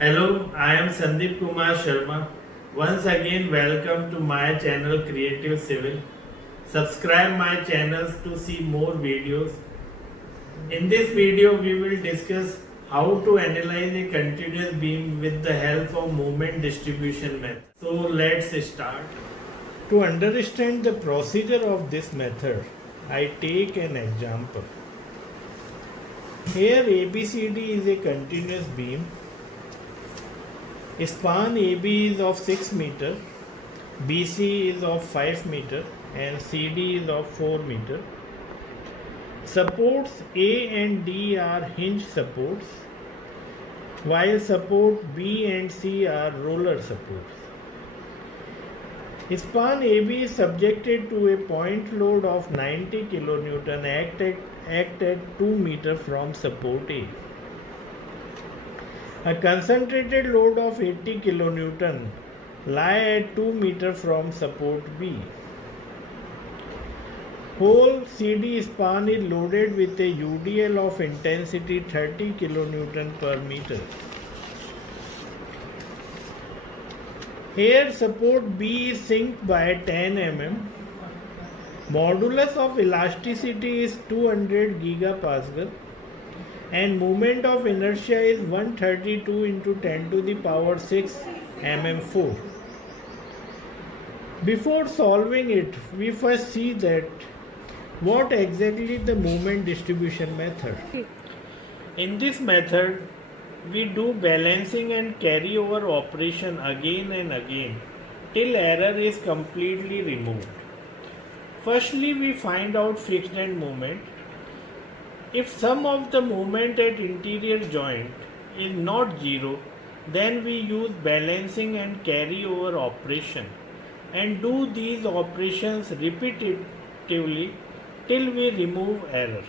Hello, I am Sandeep Kumar Sharma. Once again, welcome to my channel Creative Civil. Subscribe my channels to see more videos. In this video, we will discuss how to analyze a continuous beam with the help of moment distribution method. So let's start. To understand the procedure of this method, I take an example. Here ABCD is a continuous beam. Span AB is of 6 meter, BC is of 5 meter and CD is of 4 meter. Supports A and D are hinge supports, while support B and C are roller supports. Span AB is subjected to a point load of 90 kN act at 2 meter from support A. A concentrated load of 80 kN lie at 2 meter from support B. Whole CD span is loaded with a UDL of intensity 30 kN per meter. Here support B is synced by 10 mm. Modulus of elasticity is 200 gigapascal and moment of inertia is 132 into 10 to the power 6 mm4. Before solving it, we first see that what exactly the moment distribution method. In this method, we do balancing and carryover operation again and again till error is completely removed. Firstly, we find out fixed end moment. If sum of the moment at interior joint is not zero, then we use balancing and carryover operation and do these operations repetitively till we remove error.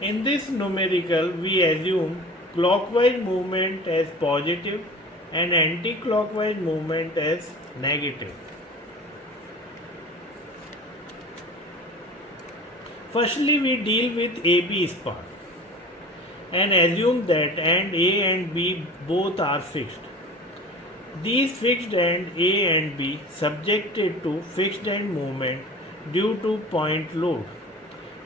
In this numerical, we assume clockwise movement as positive and anti-clockwise movement as negative. Firstly, we deal with AB span and assume that and A and B both are fixed. These fixed end A and B subjected to fixed end movement due to point load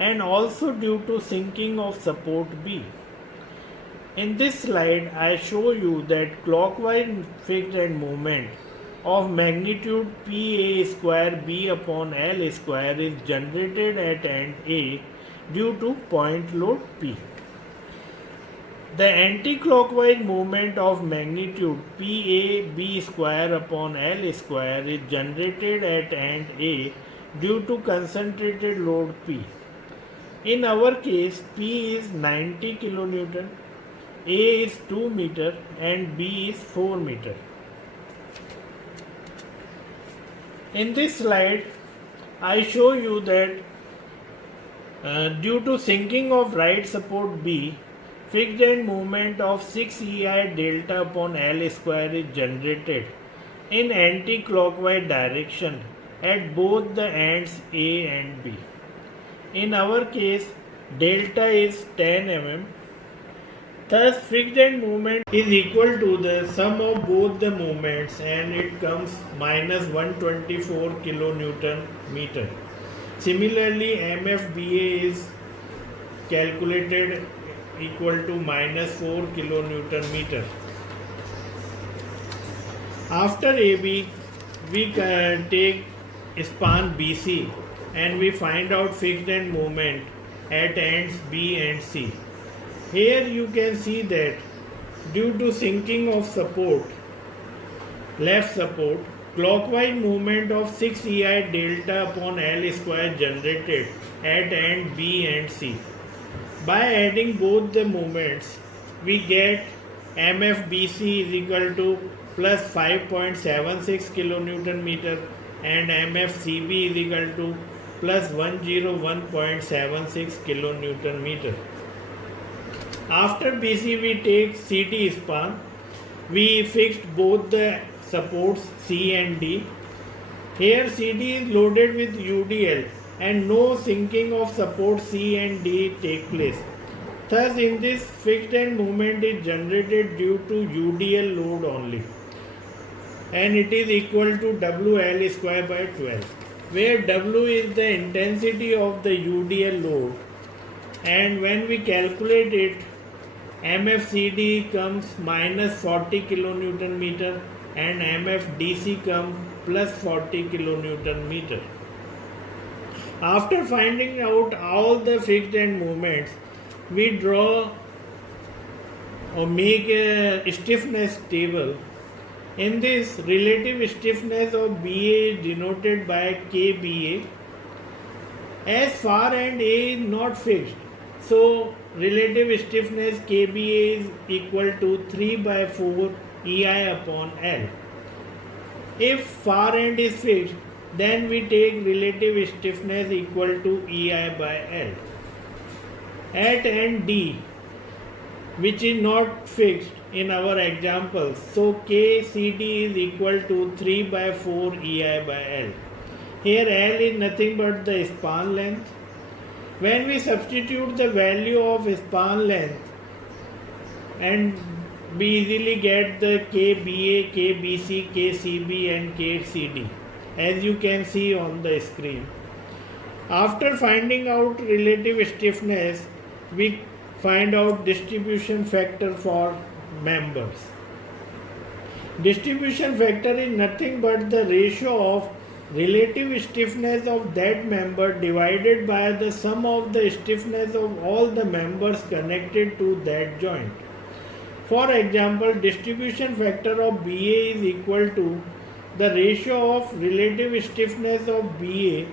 and also due to sinking of support B. In this slide, I show you that clockwise fixed end movement of magnitude PA square B upon L square is generated at end A due to point load P. The anti-clockwise movement of magnitude PA B square upon L square is generated at end A due to concentrated load P. In our case, P is 90 kN, A is 2 meter and B is 4 meter. In this slide, I show you that due to sinking of right support B, fixed end movement of 6 EI delta upon L square is generated in anti-clockwise direction at both the ends A and B. In our case, delta is 10 mm. Thus, fixed end movement is equal to the sum of both the moments and it comes minus 124 kilonewton meter. Similarly, MFBA is calculated equal to minus 4 kilonewton meter. After AB, we take span BC and we find out fixed end moment at ends B and C. Here you can see that due to sinking of support, left support, clockwise movement of 6 EI delta upon L square generated at end B and C. By adding both the moments, we get MFBC is equal to plus 5.76 kilonewton meter and MFCB is equal to plus 101.76 kilonewton meter. After BC we take CD span. We fixed both the supports C and D. Here CD is loaded with UDL and no sinking of support C and D take place. Thus, in this fixed end moment is generated due to UDL load only, and it is equal to WL square by 12, where W is the intensity of the UDL load, and when we calculate it, MFCD comes minus 40 kilonewton meter and MFDC comes plus 40 kilonewton meter. After finding out all the fixed end moments, we draw or make a stiffness table. In this, relative stiffness of BA is denoted by KBA. As far end A is not fixed, so relative stiffness KBA is equal to 3 by 4 EI upon L. If far end is fixed, then we take relative stiffness equal to EI by L. At end D, which is not fixed in our example, so KCD is equal to 3 by 4 EI by L. Here L is nothing but the span length. When we substitute the value of span length, and we easily get the KBA, KBC, KCB and KCD, as you can see on the screen. After finding out relative stiffness, we find out distribution factor for members. Distribution factor is nothing but the ratio of relative stiffness of that member divided by the sum of the stiffness of all the members connected to that joint. For example, distribution factor of BA is equal to the ratio of relative stiffness of BA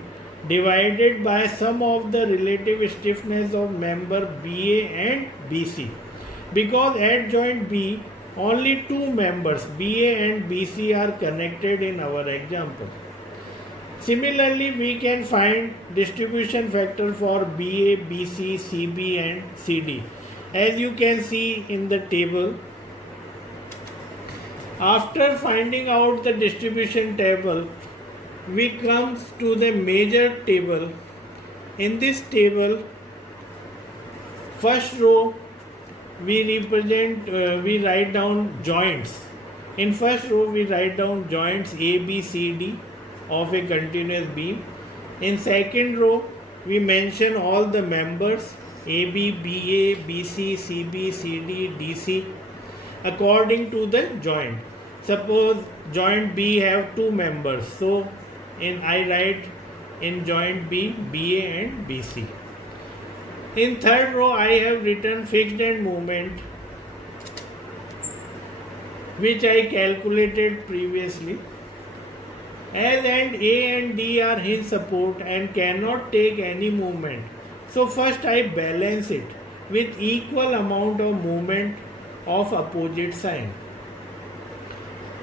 divided by sum of the relative stiffness of member BA and BC. Because at joint B, only two members BA and BC are connected in our example. Similarly, we can find distribution factor for BA, BC, CB and CD. As you can see in the table, after finding out the distribution table, we come to the major table. In this table, first row we write down joints. In first row we write down joints A, B, C, D of a continuous beam. In second row we mention all the members AB, BA, BC, CB, CD, DC according to the joint. Suppose joint B have two members, so I write in joint B, BA and BC. In third row I have written fixed end moment, which I calculated previously. As end A and D are hinge support and cannot take any movement, so first I balance it with equal amount of movement of opposite sign.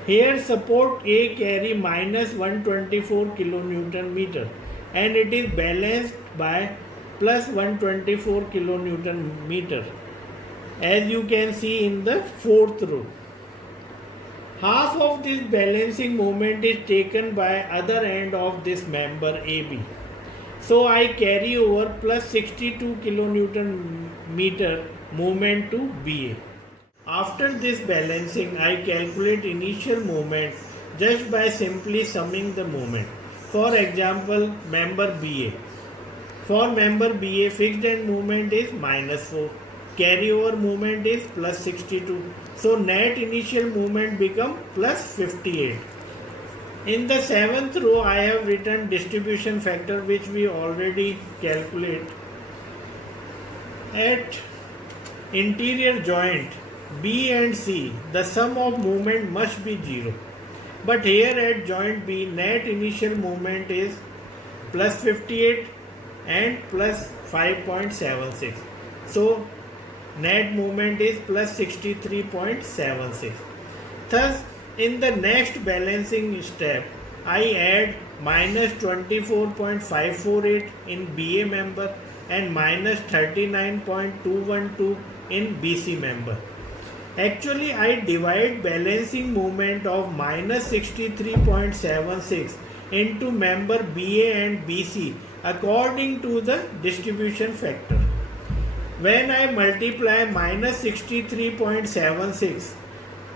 Here support A carry minus 124 kilonewton meter and it is balanced by plus 124 kilonewton meter, as you can see in the fourth row. Half of this balancing moment is taken by other end of this member AB. So I carry over plus 62 kilonewton meter moment to BA. After this balancing, I calculate initial moment just by simply summing the moment. For example, member BA. For member BA, fixed end moment is minus 4. Carryover moment is plus 62. So net initial moment become plus 58. In the seventh row, I have written distribution factor, which we already calculate. At interior joint B and C, the sum of movement must be 0. But here at joint B, net initial movement is plus 58 and plus 5.76. So net movement is plus 63.76. Thus, in the next balancing step, I add minus 24.548 in BA member and minus 39.212 in BC member. Actually, I divide balancing moment of minus 63.76 into member BA and BC according to the distribution factor. When I multiply minus 63.76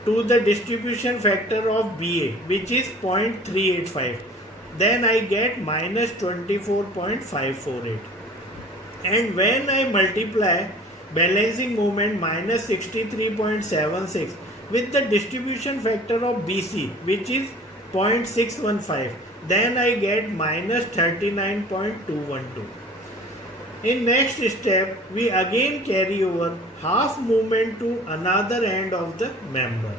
to the distribution factor of BA, which is 0.385, then I get minus 24.548. And when I multiply balancing moment minus 63.76 with the distribution factor of BC, which is 0.615, then I get minus 39.212. In next step, we again carry over half movement to another end of the member.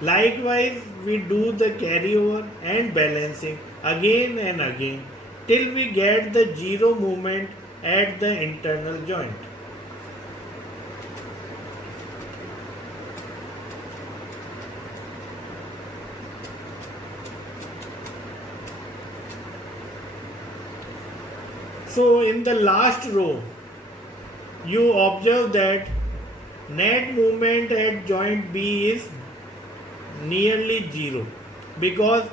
Likewise, we do the carryover and balancing again and again till we get the zero movement at the internal joint. So in the last row, you observe that net movement at joint B is nearly zero because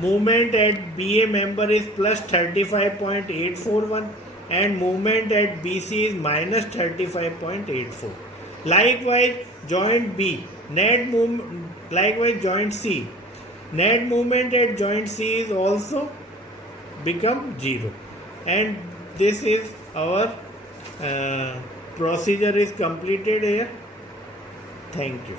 movement at BA member is plus 35.841 and movement at BC is minus 35.84. Likewise, joint B, net movement, likewise joint C, net movement at joint C is also become zero. And this is our procedure is completed here. Thank you.